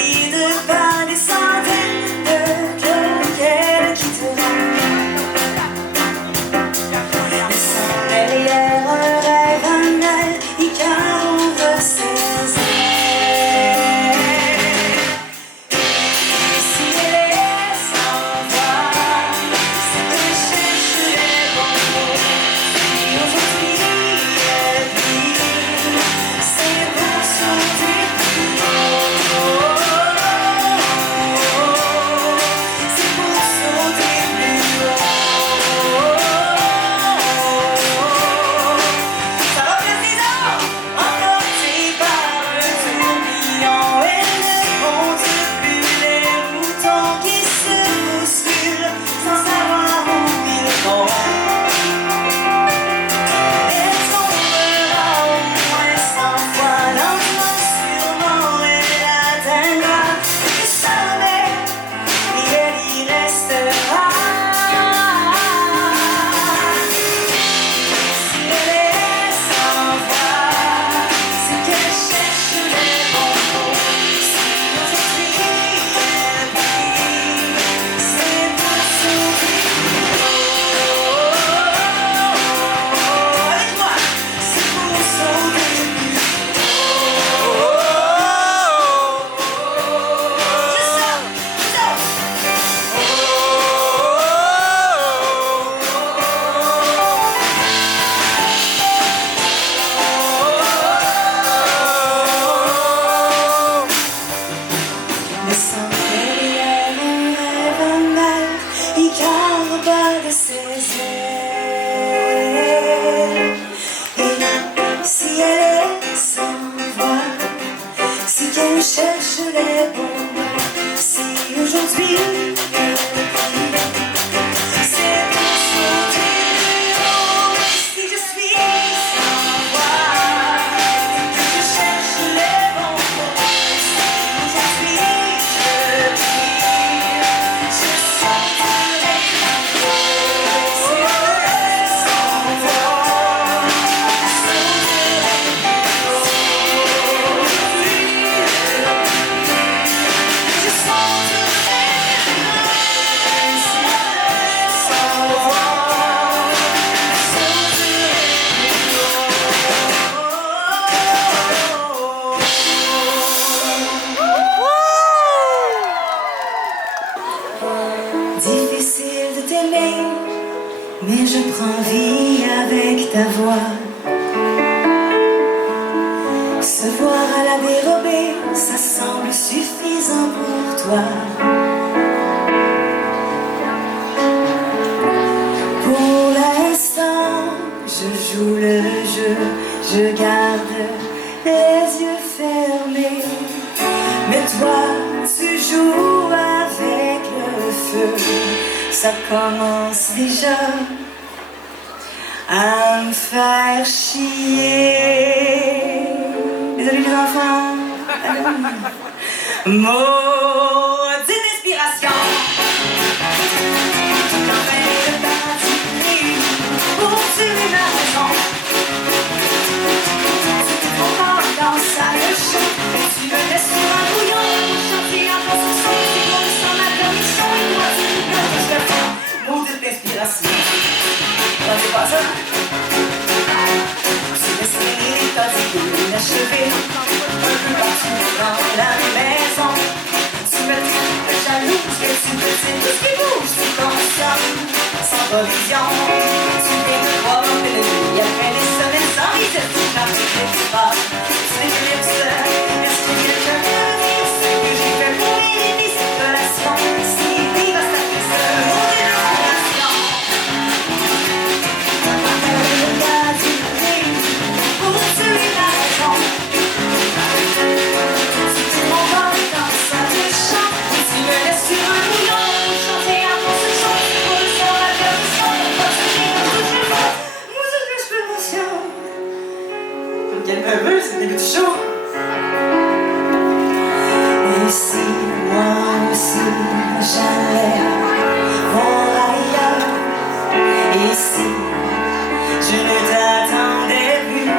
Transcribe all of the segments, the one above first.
vide par des centaines de cœurs qu'elle quittera. Laissant derrière un rêve banal, il couvre ses ailes. Et si elle s'en va, c'est que cherche les bons mots. Si aujourd'hui elle vit, c'est pour sauver plus haut. C'est pour sauter plus haut. Ça va faire 6 ans, emportée par un tourbillon. Elle ne compte plus les moutons qui se bousculent sans savoir où ils vont. Elle tombera au moins 100 fois, lentement, sûrement elle atteindra le sommet et elle y restera. Si elle s'en va, c'est qu'elle cherche les bons mots. Si aujourd'hui elle vit, c'est pour sauver plus haut. Avec moi, c'est pour sauver plus haut. C'est ça, c'est ça. Laissant derrière un rêve banal, il garde de ses ailes. Et si elle s'en va, c'est qu'elle cherche les bons mots. Si aujourd'hui elle vit, c'est pour sauter plus haut. Si je suis sans voix, c'est que je cherche les bons mots. Si aujourd'hui je vis, je sauterai plus haut. Si elle s'en va, je sauterai plus haut. Je sauterai plus haut. Si elle s'en va, je sauterai plus haut. Difficile de t'aimer, mais je prends vie avec ta voix. Se voir à la dérobée, ça semble suffisant pour toi. Pour l'instant, je joue le jeu, je garde les yeux fermés. Mais toi, tu joues avec le feu, ça commence déjà à me faire chier. Désolé les enfants. Maudite inspiration. T'emmènes le paradis pour tuer ma raison. C'était trop fort dans sa leçon. Tu me laisses sur un bouillon, chantier en construction. C'est pour le sang, ma permission. Et moi, tu me donnes que je le fais. Maudite inspiration. Non, c'est pas ça. Tu laisses les tas inachevés un peu partout dans la maison. Tu me traites de jalouse, que tu me dis tout ce qui bouge, tu consommes sans provision. Tu viens de voir de la nuit après les semaines sans risette, tu n'arrives pas. Tu éclipses, est-ce que quelqu'un peut dire ce que j'ai fait pour éviter cette relation si dévastatrice? Mon inspiration. Le gars du prix pour tuer ma raison. Si mon corps dans sa chante, et tu me laisses sur un bouillon, chanter en construction, pour le son, la permission, pour se dire tout je veux. Nous autres, je peux l'émotion. Calme un peu, c'est le début du show. Et si moi aussi j'allais voir ailleurs, et si je ne t'attendais plus,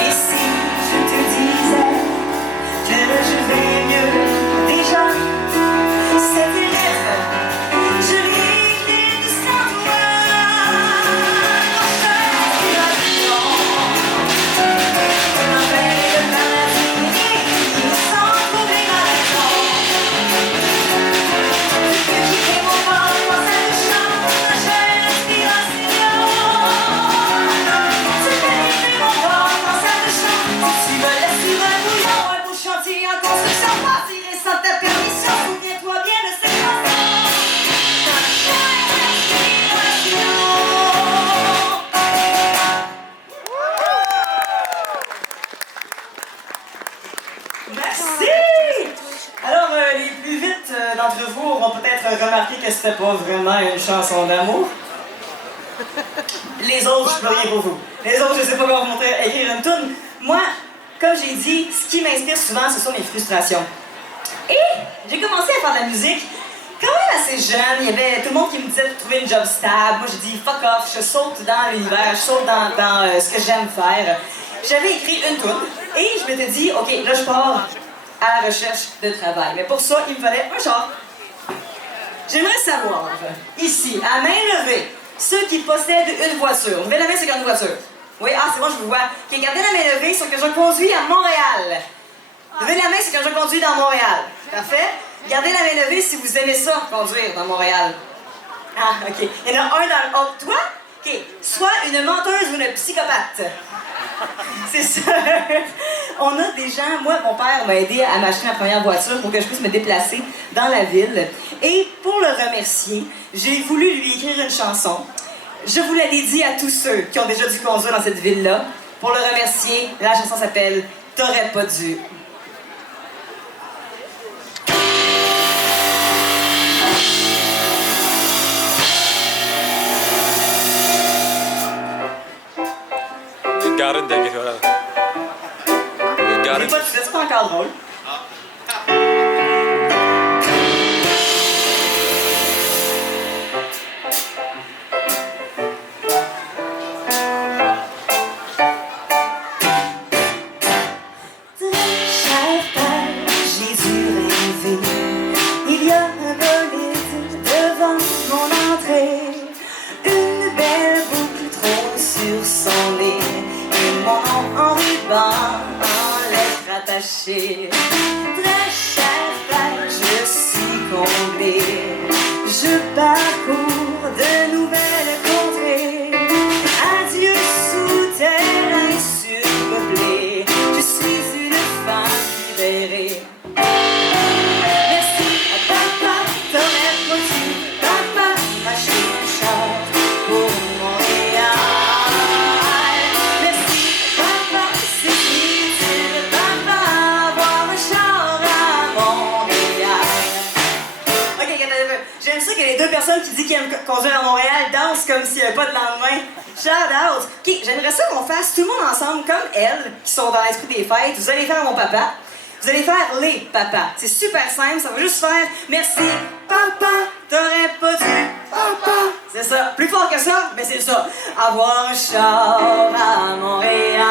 et si je te disais chantier en construction, partir sans ta permission. Souviens-toi bien de cette chanson. Merci! Alors, les plus vite d'entre vous auront peut-être remarqué que c'était pas vraiment une chanson d'amour. Les autres, je peux rien pour vous. Les autres, je sais pas comment vous montrer écrire une toune. Moi, comme j'ai dit, ce qui m'inspire souvent, ce sont mes frustrations. Et j'ai commencé à faire de la musique quand même assez jeune. Il y avait tout le monde qui me disait de trouver une job stable. Moi, j'ai dit fuck off, je saute dans l'univers, je saute dans ce que j'aime faire. J'avais écrit une toune et je m'étais dit, ok, là je pars à la recherche de travail. Mais pour ça, il me fallait un char. J'aimerais savoir, ici, à main levée, ceux qui possèdent une voiture. Levez la main ceux qui ont une voiture. Oui, ah, c'est bon, je vous vois. Ok, gardez la main levée ceux que je conduis à Montréal. Levez la main ceux que je conduis dans Montréal. Parfait? Gardez la main levée si vous aimez ça, conduire dans Montréal. Ah, ok. Il y en a un dans le... Oh, toi? Ok. Soit une menteuse ou une psychopathe. C'est ça. On a des gens... Moi, mon père m'a aidé à m'acheter ma première voiture pour que je puisse me déplacer dans la ville. Et pour le remercier, j'ai voulu lui écrire une chanson. Je vous la dédie à tous ceux qui ont déjà dû conduire dans cette ville-là. Pour le remercier, la chanson s'appelle « T'aurais pas dû ». Garden där, hör du? Garden. C'est pas encore drôle. Très cher père, je suis comblée. Je parcours de nouvelles contrées. Adieu souterrain surpeuplé. Je suis une femme libérée. Merci à papa, t'aurais pas dû, papa, acheter un char pour Montréal. Merci papa, c'est utile, papa, avoir un char à Montréal. Ok, j'aime ça que les deux personnes qui disent qu'ils aiment conduire à Montréal dansent comme s'il n'y avait pas de lendemain. Shout out! Ok, j'aimerais ça qu'on fasse tout le monde ensemble, comme elles, qui sont dans l'esprit des fêtes. Vous allez faire mon papa. Vous allez faire les papas. C'est super simple, ça va juste faire merci, papa, t'aurais pas dû, papa. C'est ça, plus fort que ça, mais c'est ça. Avoir un char à Montréal.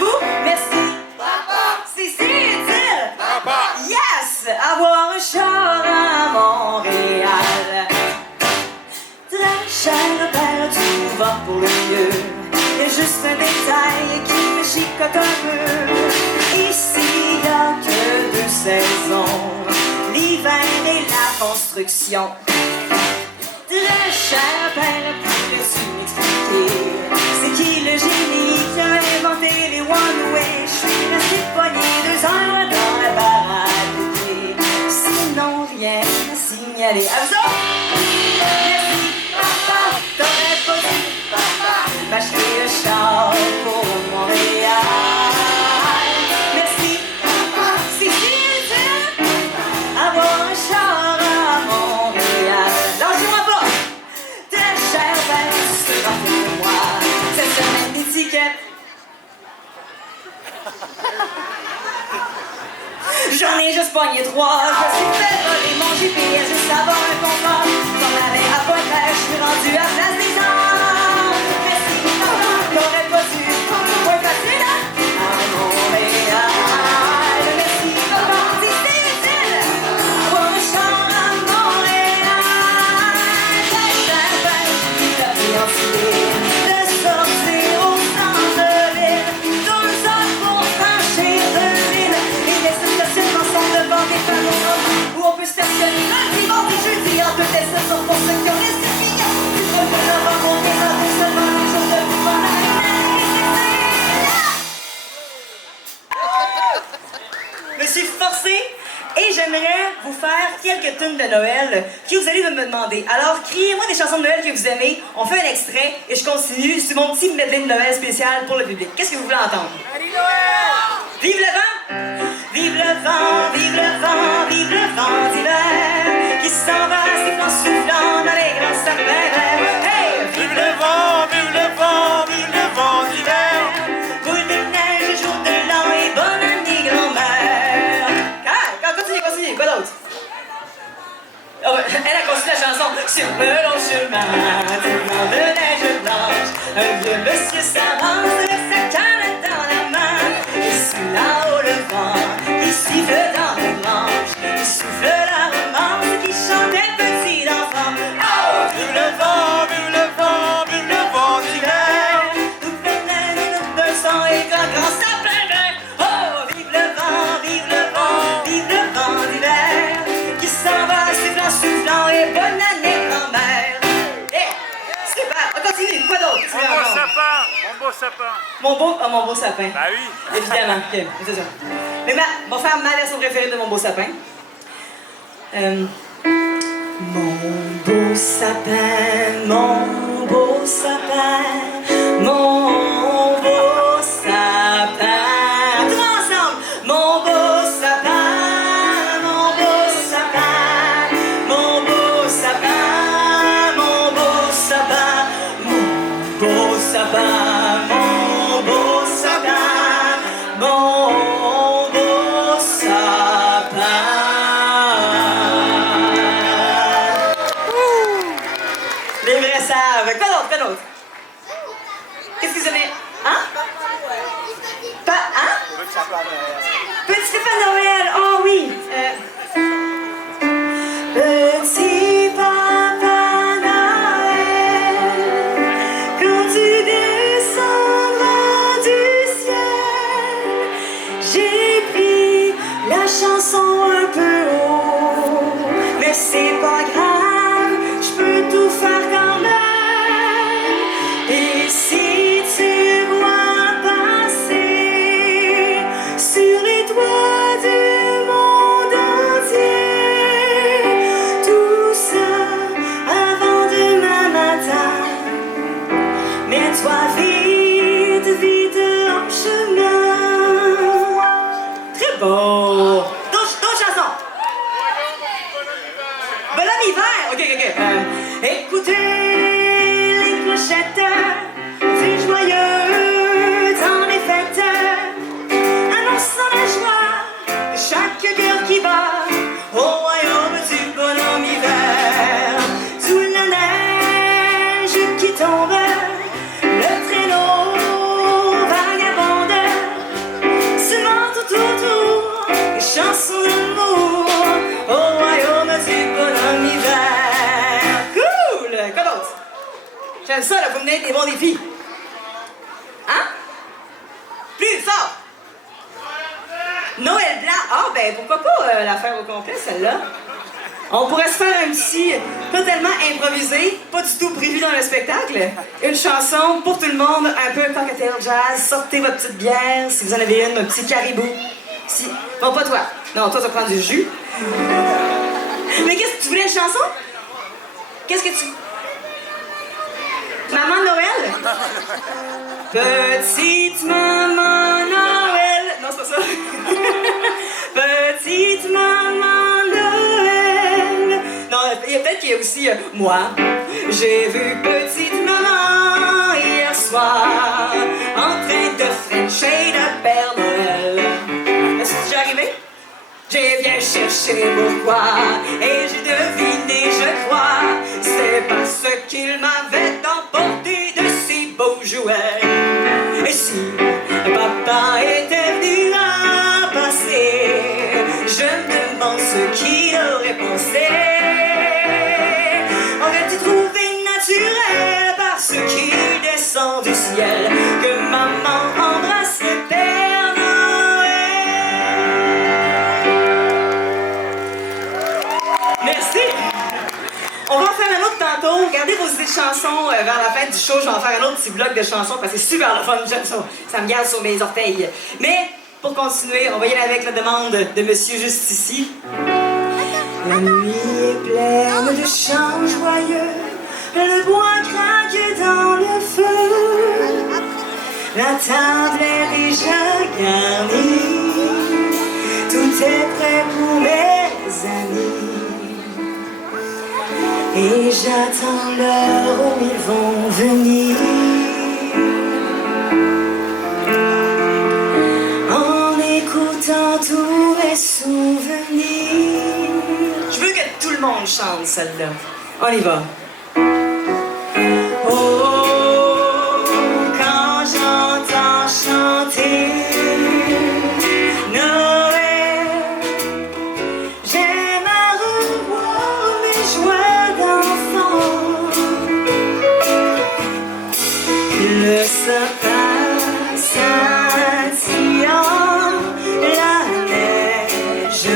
Vous, merci, papa. C'est utile. Papa. Yes! Avoir un char à Montréal. Très cher père, tout va pour le mieux. Il y a juste un détail qui me chicote un peu. Ici, il n'y a que 2 saisons, l'hiver et la construction. Très cher père, pourrais-tu m'expliquer? C'est qui le génie qui a inventé les one-way? Je suis resté poigné 2 heures dans la baraque. Sinon, rien à signaler. À vous autres? Merci, papa, t'aurais pas dû, papa, m'acheter le char pour Montréal. Merci, papa, c'est utile, avoir un char à Montréal. Lâchez-moi pas! Très cher, ben, tu seras pour moi cette semaine d'étiquette. J'en ai juste pogné 3. Je suis fait voler mon GPS juste avant un combat. J'en allais à Pointe-Claire, je suis rendu à Place des Arts. Merci, papa, t'aurais pas dû. Ouais, facile, hein? À Montréal. Merci, papa, c'est utile. Avoir un char à Montréal. Très cher, ben, j'ai appréhendé de sortir au centre-ville. 2 heures pour franchir de l'île. Et laisser devant des panneaux où on peut stationner lundi, mardi, jeudi en 2 tests pour ceux qui ont les certificats. Tu peux me suis forcée et j'aimerais vous faire quelques tunes de Noël que vous allez me demander. Alors, criez-moi des chansons de Noël que vous aimez, on fait un extrait et je continue sur mon petit medley de Noël spécial pour le public. Qu'est-ce que vous voulez entendre? Vive le vent! Vive le vent, vive le vent, vive le vent d'hiver qui s'en va, sifflant, soufflant dans les grands sapins verts. Hey! Vive le vent, vive le vent, vive le vent d'hiver. Boule de neige, jour de l'an et bonne année grand-mère. Ah, continue, quoi d'autre? Oh, elle a continué la chanson. Sur le long chemin, tournant de neige blanche, un vieux monsieur s'avance avec sa canne dans la main. Et sous là-haut le vent, il siffle dans les branches, il souffle la romance qui chantait petit enfant. Oh! Vive le vent, vive le vent, vive le vent d'hiver. Tout plein de sang et grand sapin vert. Oh! Vive le vent, vive le vent, vive le vent d'hiver qui s'en va, sifflant, soufflant et bonne année grand-mère. Yeah! Super! On continue, quoi d'autre? Mon beau sapin, mon beau sapin. Mon beau sapin. Bah oui. Évidemment, ok, c'est ça. Mais on va faire ma version préférée de mon beau sapin. Mon beau sapin, mon beau sapin, mon beau sapin. Tout ensemble! Mon beau sapin, mon beau sapin, mon beau sapin, mon beau sapin, mon beau sapin, mon beau sapin, mon beau sapin. Les vrais savent. Quoi d'autre? Qu'est-ce que vous avez? Hein? Hein? Petit Papa Noël. Oh oui. Petit Papa Noël, quand tu descendras du ciel, j'ai pris la chanson un peu haut, mais c'est pas grave, je peux tout faire quand même. Et si tu vois passer sur les toits du monde entier, tout ça avant demain matin, mets-toi vite, vite en chemin. Très beau. D'autres chansons. Bonhomme hiver. Ok. Écoutez les clochettes du joyeux dans les fêtes, annonçant la joie de chaque cœur qui bat au royaume du bonhomme hiver. Sous la neige qui tombe, le traîneau vagabonde se monte tout autour les chansons d'amour au royaume du bonhomme hiver. Cool! Quoi d'autre? J'aime ça, là, vous me donnez des bons défis. Hein? Plus fort! Noël blanc. Ah, ben pourquoi pas la faire au complet, celle-là? On pourrait se faire un petit, totalement improvisé, pas du tout prévu dans le spectacle. Une chanson pour tout le monde, un peu cocktail jazz. Sortez votre petite bière, si vous en avez une, un petit caribou. Si... Bon, pas toi. Non, toi, tu vas prendre du jus. Mais qu'est-ce que tu voulais, une chanson? Qu'est-ce que tu... Maman Noël? Petite maman Noël. Non, c'est pas ça. Petite maman Noël. Non, il y a peut-être qu'il y a aussi moi. J'ai vu petite maman hier soir en train de frencher le Père Noël. Est-ce que c'est déjà arrivé? J'ai bien cherché pourquoi et j'ai deviné, je crois, c'est parce qu'il m'avait emporté de si beaux jouets. Et si papa était venu à passer, je me demande ce qu'il aurait pensé. Aurait-il trouvé naturel parce qu'il descend du ciel que maman embrasse le Père Noël? Merci! On va en faire un autre tantôt. Gardez vos idées de chansons vers la fin du show. Je vais en faire un autre petit bloc de chansons parce que c'est super le fun. J'aime ça. Ça me garde sur mes orteils. Mais Pour continuer, on va y aller avec la demande de Monsieur juste ici. La nuit est pleine de chants joyeux, le bois craque dans le feu. La table est déjà garnie, tout est prêt pour mes amis. Et j'attends l'heure où ils vont venir. En écoutant tous mes souvenirs. Je veux que tout le monde chante celle-là. On y va. Oh, quand j'entends chanter Noël, j'aime à revoir mes joies d'enfant. Le sapin scintillant, la neige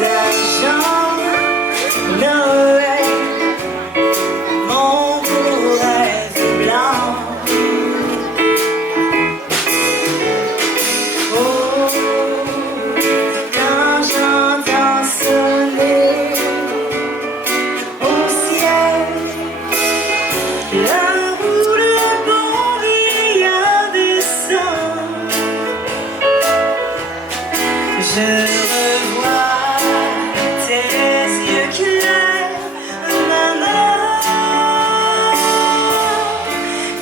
d'argent, Noël, mon beau rêve blanc. Oh, quand j'entends sonner au ciel l'heure où le bon vieillard descend, je revois tes yeux clairs, maman,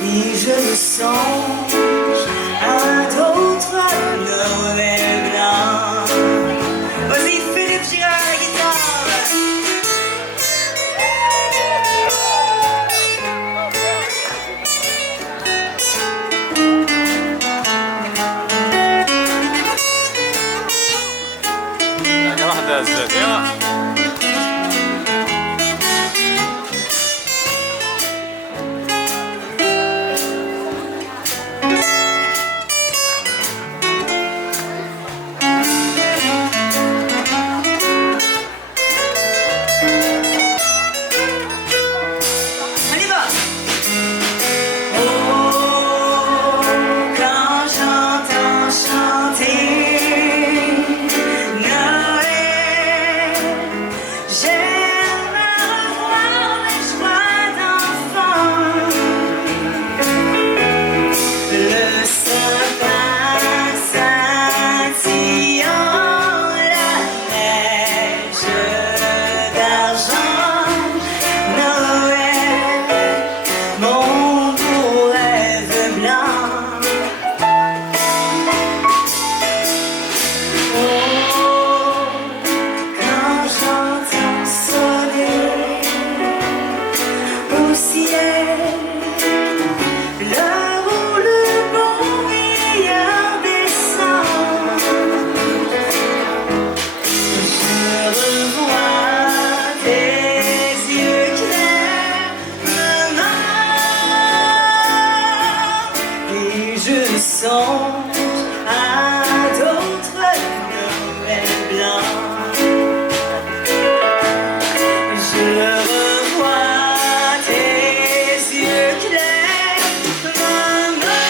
et je me songe à d'autres Noël blancs. Vas-y, Philippe Girard, la guitare. ثانية واحدة يا زلمة. On y va. Oh, quand j'entends chanter Noël, j'aime à revoir les joies d'enfant. Le sapin scintillant, la neige d'argent, Noël, mon beau rêve blanc. Oh, quand j'entends sonner au ciel l'heure où le bon vieillard descend, je revois tes yeux clairs, maman, et je songe à d'autres Noël blancs. Je revois tes yeux clairs, maman,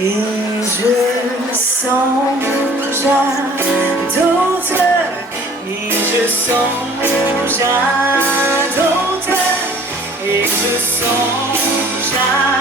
et je songe à d'autres, et je songe à d'autres, et je songe à